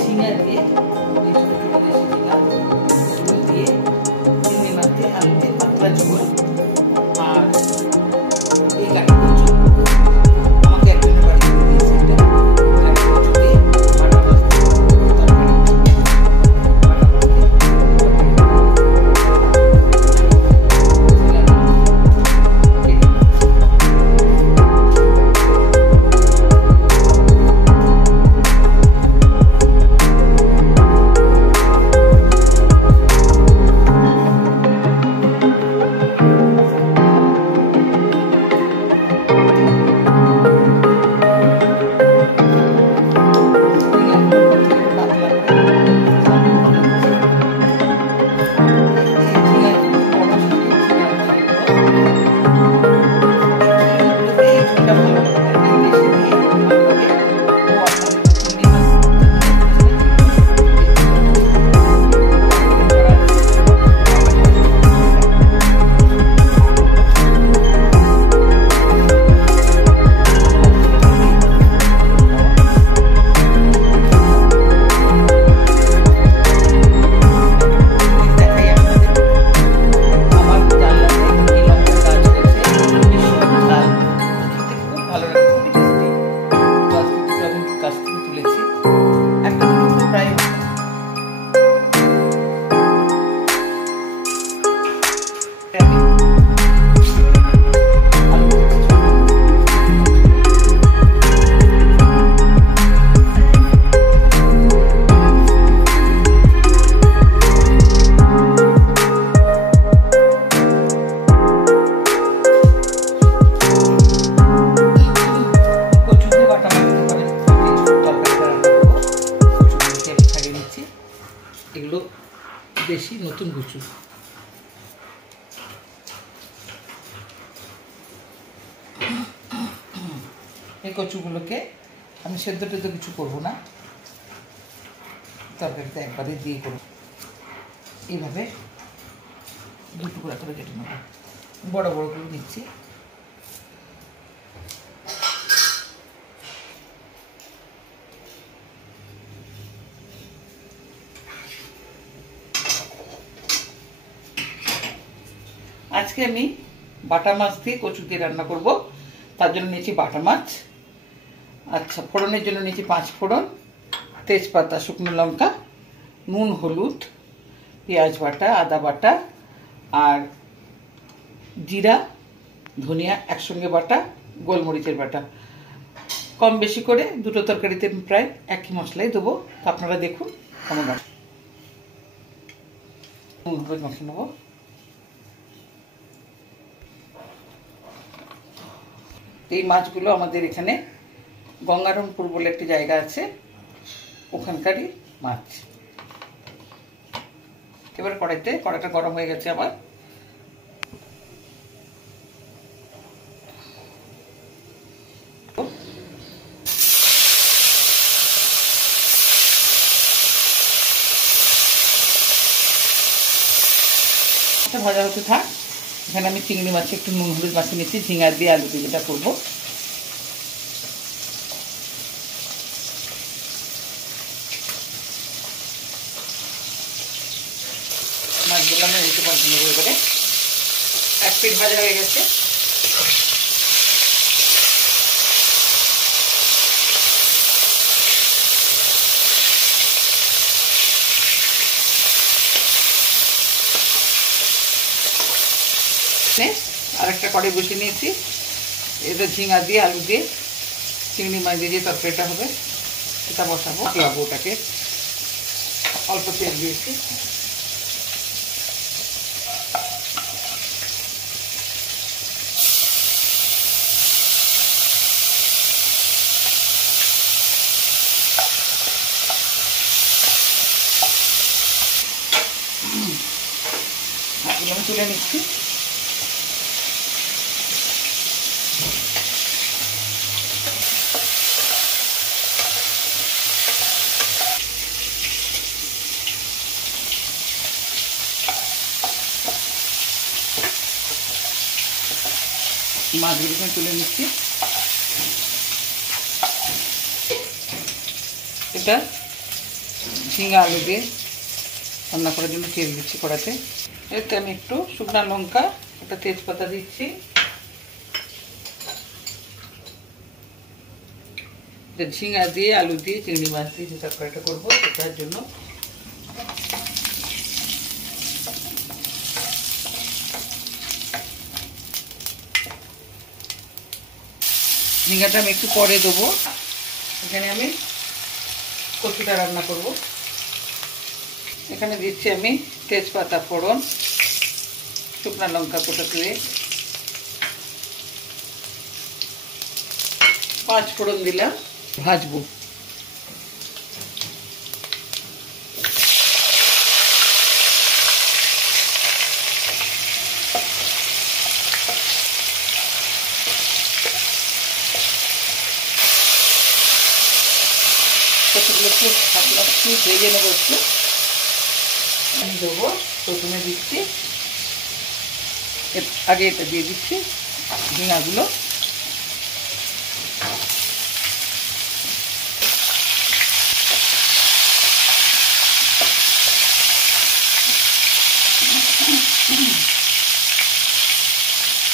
ঝিঙা দিয়ে দিয়ে চিংড়ি মাছ দিয়ে আলু দিয়ে পাতলা ঝোল আর এই কাঠি কচু আমাকে একজনের বাড়ি দিয়েছে এটা কাঠি কচু দিয়ে বাটা মাছ এগুলো দেশি নতুন কচু। এই কচুগুলোকে আমি সেদ্ধ টেদ্ধ কিছু করবো না, তরকারিতে একবারে দিয়ে করব। এইভাবে দু টুকরা করে কেটে নেব, বড় বড় করে নিচ্ছি। আজকে আমি বাটা মাছ দিয়ে কচু দিয়ে রান্না করব, তার জন্য নিয়েছি বাটা মাছ। আচ্ছা, ফোড়নের জন্য নিয়েছি 5 ফোড়ন, তেজপাতা, শুকনো লঙ্কা, নুন, হলুদ, পেঁয়াজ বাটা, আদা বাটা আর জিরা, ধনিয়া একসঙ্গে বাটা, গোলমরিচের বাটা। কম বেশি করে দুটো তরকারিতে প্রায় একই মশলাই দেবো, আপনারা দেখুন কেমন আছে। নুন হলুদ মাখিয়ে নেবো। এই মাছগুলো আমাদের এখানে গঙ্গারামপুর বলে একটি জায়গা আছে, ওখানকারই মাছ। এবার কড়াইটা গরম হয়ে গেছে আবার। ভাজা হতে থাক। এখানে আমি চিংড়ি মাছে একটু নুন হলুদ মাখিয়ে নিচ্ছি, ঝিঙা দিয়ে আলু দিয়ে যেটা করবো। মাছগুলো আমি উল্টে পাল্টে নেবো। এবারে এক পিঠ ভাজা হয়ে গেছে। আর একটা কড়াই বসিয়ে নিয়েছি, এটা ঝিঙা দিয়ে আলু দিয়ে চিংড়ি মাছ দিয়ে যে তরকারিটা হবে সেটা বসাবো। ওটাকে অল্প তেল দিয়েছি। আমি তুলে নিচ্ছি। মাছগুলোকে তুলে নিচ্ছি। কচুটা ঝিঙা আলু দিয়ে রান্না করার জন্য তেল দিচ্ছি কড়াতে। এতে আমি একটু শুকনো লঙ্কা, একটা তেজপাতা দিচ্ছি। ঝিঙা দিয়ে আলু দিয়ে চিংড়ি মাছ দিয়ে যে তরকারিটা করবো তার জন্য ঝিঙাটা আমি একটু পরে দেবো। এখানে আমি কচুটা রান্না করব। এখানে দিচ্ছি আমি তেজপাতা ফোড়ন, শুকনো লঙ্কা কোটা দিয়ে 5 ফোড়ন দিলাম, ভাজবো। কতগুলো একটু ভেজে নেবো একটু। আমি দেবো, প্রথমে দিচ্ছি আগে এটা দিয়ে দিচ্ছি ঝিঙাগুলো।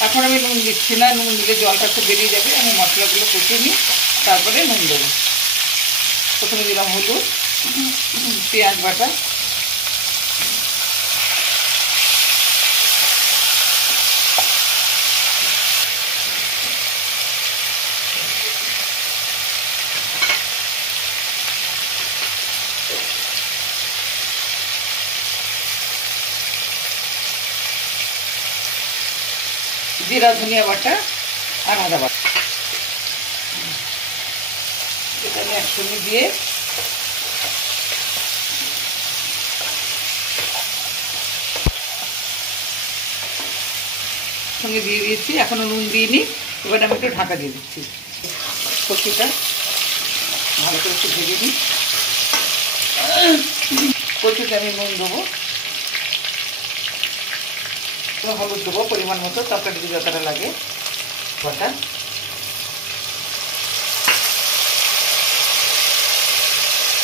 এখন আমি নুন দিচ্ছি না, নুন দিলে জলটা খুব বেরিয়ে যাবে। আমি মশলাগুলো কষিয়ে নিই, তারপরে নুন দেবো। প্রথমে দিলাম হলুদ, পেঁয়াজ বাটা, জিরা ধনিয়া বাটা আর আদা বাটা। এটা আমি একসঙ্গে দিয়ে সঙ্গে দিয়ে দিয়েছি। এখনো নুন দিইনি। এবার আমি একটু ঢাকা দিয়ে দিচ্ছি। কচুটা ভালো করে একটু ভেজে নিই। কচুতে আমি নুন দেবো, হলুদ দেবো পরিমাণ মতো, তরকারিতে যতটা লাগে বাটা,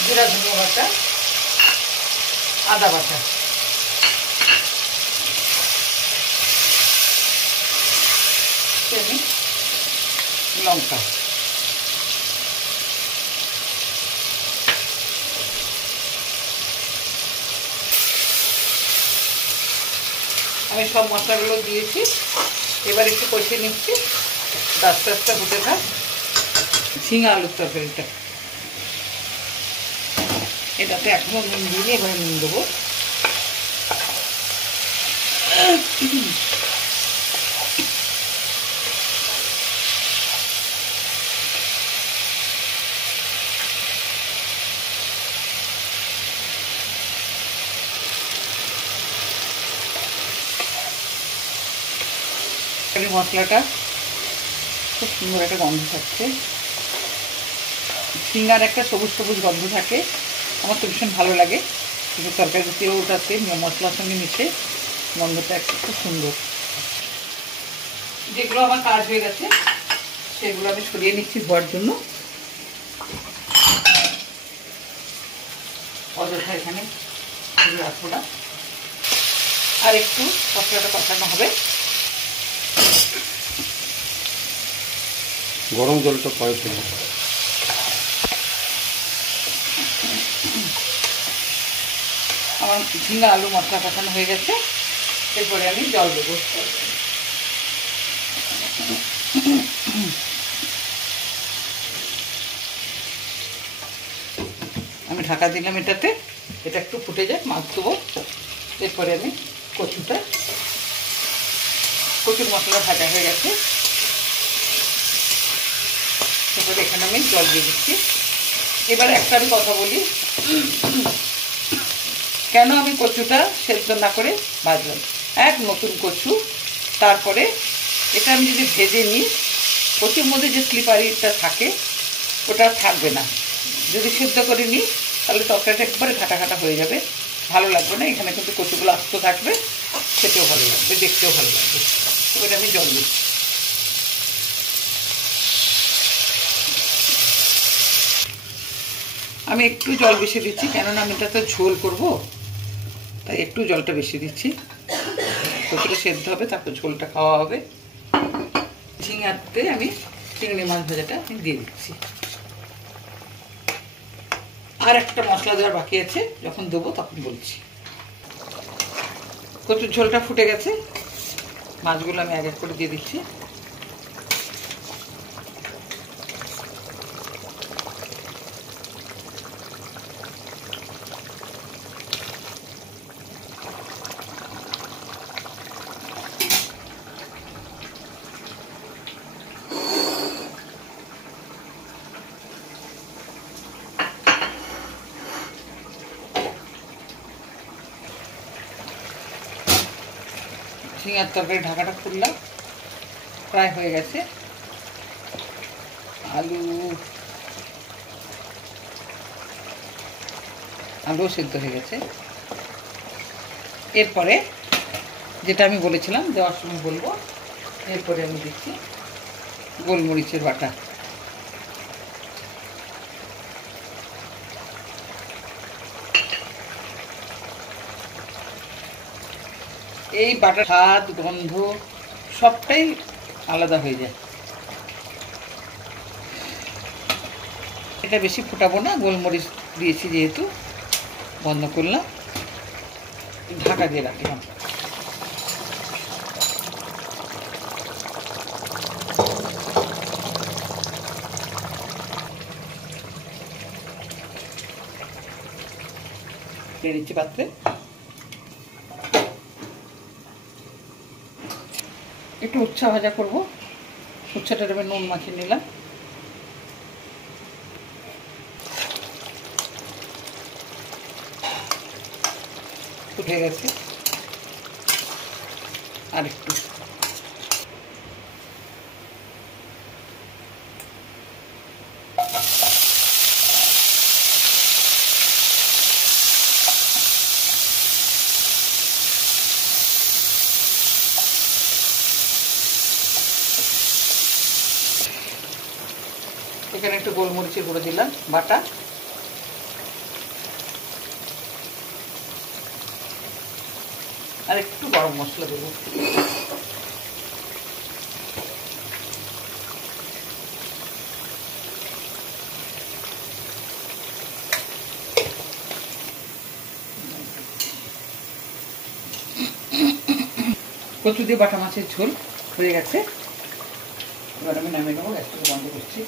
জিরা ধনিয়া বাটা, আদা বাটা, লঙ্কা। আমি সব মশলাগুলো দিয়েছি। এবার একটু কষিয়ে নিচ্ছি, আস্তে আস্তে হতে থাক। ঝিঙা আলুর তরকারিটা এটাতে এখনো নুন দিয়ে এবার নুন দেবো। মশলাটা খুব সুন্দর একটা গন্ধ থাকছে, ঝিঙার একটা সবুজ সবুজ গন্ধ থাকে। আমার তো ভীষণ ভালো লাগে। কিন্তু তরকারিতেও ওটাতে মশলার সঙ্গে মিশে গন্ধটা একটা খুব সুন্দর। যেগুলো আমার কাজ হয়ে গেছে সেগুলো আমি সরিয়ে নিচ্ছি ধোয়ার জন্য। অযথা এখানে রাখবো না, আর একটু মশলাটা কষানো হবে। গরম জলটা পরে ফেলে আমার ঝিঙা আলু মশলা কষানো হয়ে গেছে। এরপরে আমি জল দেবো। আমি ঢাকা দিলাম এটাতে, এটা একটু ফুটে যাক, মাছ দেবো। এরপরে আমি কচুর মশলা ভাজা হয়ে গেছে। এরপরে এখানে আমি জল দিয়ে দিচ্ছি। এবার একটা আমি কথা বলি, কেন আমি কচুটা সেদ্ধ না করে ভাজলাম। এক নতুন কচু, তারপরে এটা আমি যদি ভেজে নিই, কচুর মধ্যে যে স্লিপারিটা থাকে ওটা থাকবে না। যদি সেদ্ধ করে নিই তাহলে তরকারিটা একবারে ঘাটা ঘাটা হয়ে যাবে, ভালো লাগবে না। এখানে কিন্তু কচুগুলো আস্ত থাকবে, খেতেও ভালো লাগবে, দেখতেও ভালো লাগবে। এবারে আমি জল দিচ্ছি। আমি একটু জল বেশি দিচ্ছি, কেননা আমি এটা তো ঝোল করব, তাই একটু জলটা বেশি দিচ্ছি। কচুটা সেদ্ধ হবে, তারপর ঝোলটা খাওয়া হবে। ঝিঙাতে আমি চিংড়ি মাছ ভাজাটা আমি দিয়ে দিচ্ছি। আর একটা মশলা দেওয়ার বাকি আছে, যখন দেবো তখন বলছি। কচুর ঝোলটা ফুটে গেছে, মাছগুলো আমি এক এক করে দিয়ে দিচ্ছি। ঝিঙার তরকারি ঢাকাটা খুললাম, প্রায় হয়ে গেছে। আলু সিদ্ধ হয়ে গেছে। এরপরে যেটা আমি বলেছিলাম দেওয়ার সময় বলবো, এরপরে আমি দিচ্ছি গোলমরিচের বাটা। এই বাটার স্বাদ, গন্ধ সবটাই আলাদা হয়ে যায়। এটা বেশি ফোটাবো না, গোলমরিচ দিয়েছি যেহেতু। বন্ধ করলাম, ঢাকা দিয়ে রাখলাম। নিচ্ছি পাত্রে। একটু উচ্ছা ভাজা করবো। উচ্ছাটার আমি নুন মাখিয়ে নিলাম। উঠে গেছে, আর একটু। এখানে একটু গোলমরিচের গুঁড়ো দিলাম বাটা, আর একটু গরম মশলা দেবো। কচু দিয়ে বাটা মাছের ঝোল হয়ে গেছে। এবার আমি নামিয়ে নেবো, গ্যাসটা বন্ধ করছি।